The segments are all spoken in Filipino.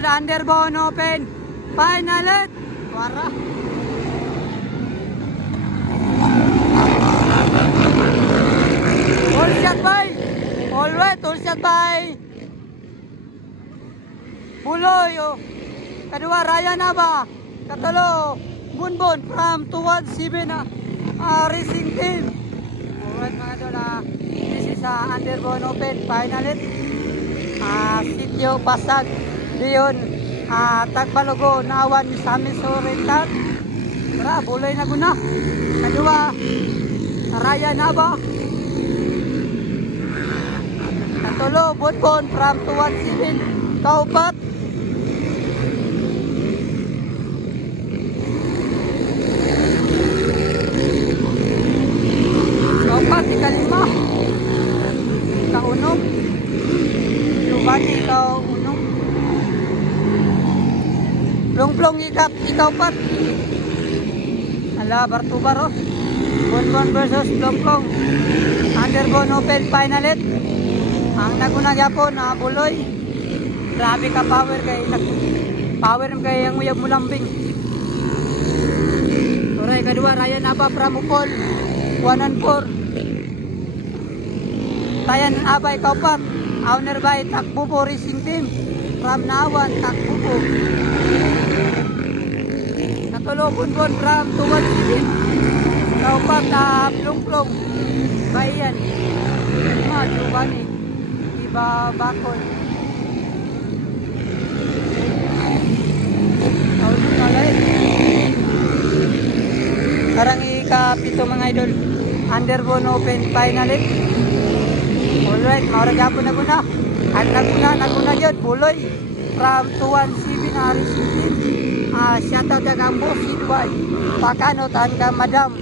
Underbone open. Final it. Wara. All shot by. All right. All shot by. Buloy. Kedua Ryan Aba. Katulo. Bunbon from 217 Racing Team. Alright mga idol. This is Underbone open. Final it. Sitio Pasag. Diyon, Tagbalugo, Nawan, Samis Oriental. Tara, Buloy na guna. Kadua, Raya Naba. Katulo, Bunbon from 217. Kaupat. Kaupat, ikalima. Ikaunong. Lubani, ikaunong. Plong-plong ikaw pat. Ala, Bartubaro. Bonbon versus Plong-plong. Underbone open final it. Ang nagunang yapon, Buloy. Grabe ka power kay ang uyab mulambing. Turay kedua, Ryan Aba Pramupol. 1-4. Tayan Aba ikaw pat. Owner by Takbubo Racing Team. From Nawan, Takbubo. Katulo, Bunbon from 217. Kaupat, Plong-plong. Bayan. Jubani. Iba Bakol. Kaulit kalay. Karang ikapito mga idol. Underbone open final it. Alright, mauragapon na guna. At naguna yun, Buloy. From 217 Racing Team. Shoutout ya kang boss Sidway. Pakanot ang ka madam.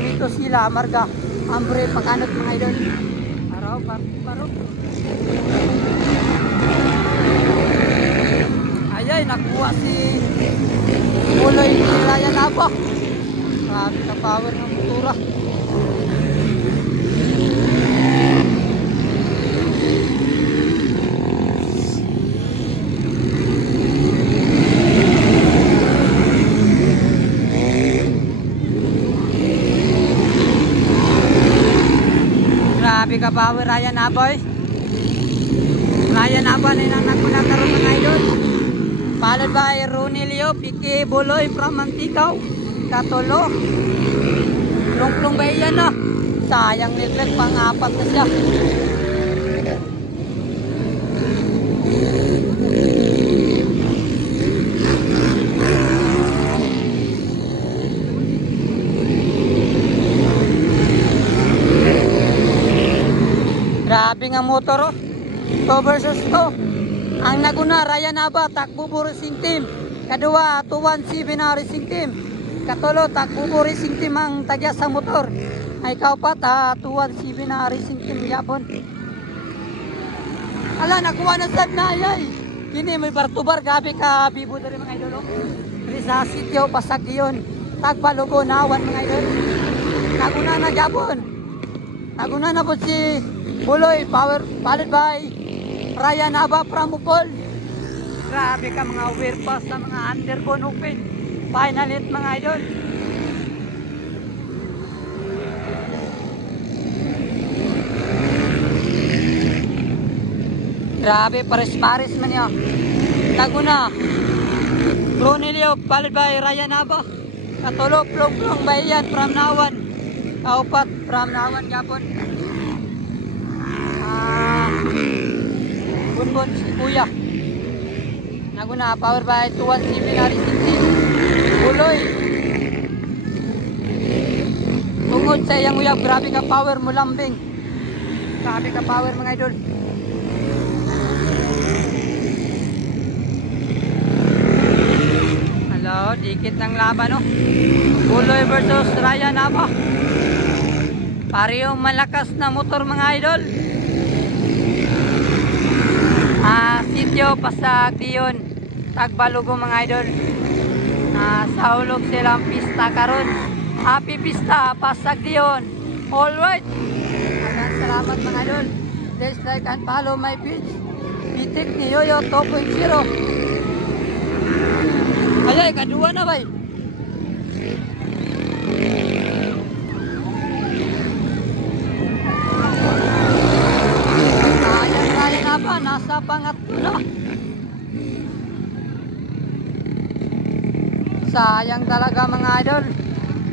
Mito sila marga. Ambre pakanot mga idol. Araw paro. Ayay nakuha si Buloy ni Ryan Aba. Grabe ka power ng motora. Grabe ka power Ryan Aba. Ryan Aba na yung nagpunakaroon mga idol. Followed by Ronilio, Piki, Buloy from Mantikaw. Katulo. Plong-plong ba yan na? Sayang nitlet, pang-apat na siya. Grabe nga motor 2 versus 2. Ang naguna Ryan Aba, Takbubo Racing Team. Kadua 217 Racing Team. Katulo Takbubo Racing Team ang tagya sa motor. Ay kaupat 217 Racing Team yapon. Ala nakuha na sad na ay. Kini may Bartubar gabi ka bibo diri mga idol. Risa Sitio Pasag yon. Tagbalugo Nawan mga idol. Naguna na yapon. Naguna na po si Buloy, power, followed by Ryan Aba Pramupol. Grabe ka mga overpass sa mga underbone open. Final hit mga idol. Grabe, pares-pares man yan. Taguna, Brunelio, followed by Ryan Aba. Katulo, Plong-plong Bayan from Nawan. Kaupat from Nawan, Japon. Bunbon si Kuya. Naguna power by 217 Racing Team. Buloy. Tungod sa iyang uyab, grabe ka power mulambing. Grabe ka power mga idol. Hello, dikit ng laban no. Buloy versus Ryan Aba. Parehong malakas na motor mga idol. Sitio Pasag diyon. Tagbalugo mga idol. Sa hulog silang pista karon. Happy pista Pasag diyon. Alright. Salamat mga idol. Please like and follow my page. Bitik ni Yoyo 2.0. Ayay, kadua na bay. Sayang tayo na ba? Nasa pangatlo na. Sayang talaga mga idol.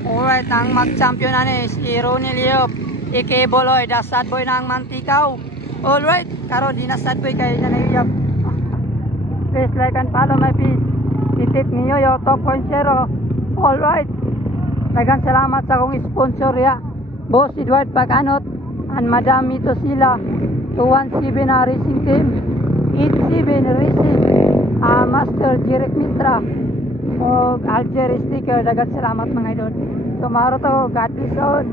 Alright, ang mag-champion na ni si Ronnie Liop. Ikeboloy, the sad boy ng Mantikaw. Alright, karon di na sad boy kayo na niyop. Please like and follow my page. Titit niyo yo, Top 2.0. Alright. Daghang salamat sa akong sponsor ya. Boss Edward Paganot and Madam Mito Sila. 217 na racing team. 87 racing. Master Jirek Mitra. O Alger sticker. Daghang salamat mga idol. Tomorrow to, God bless all.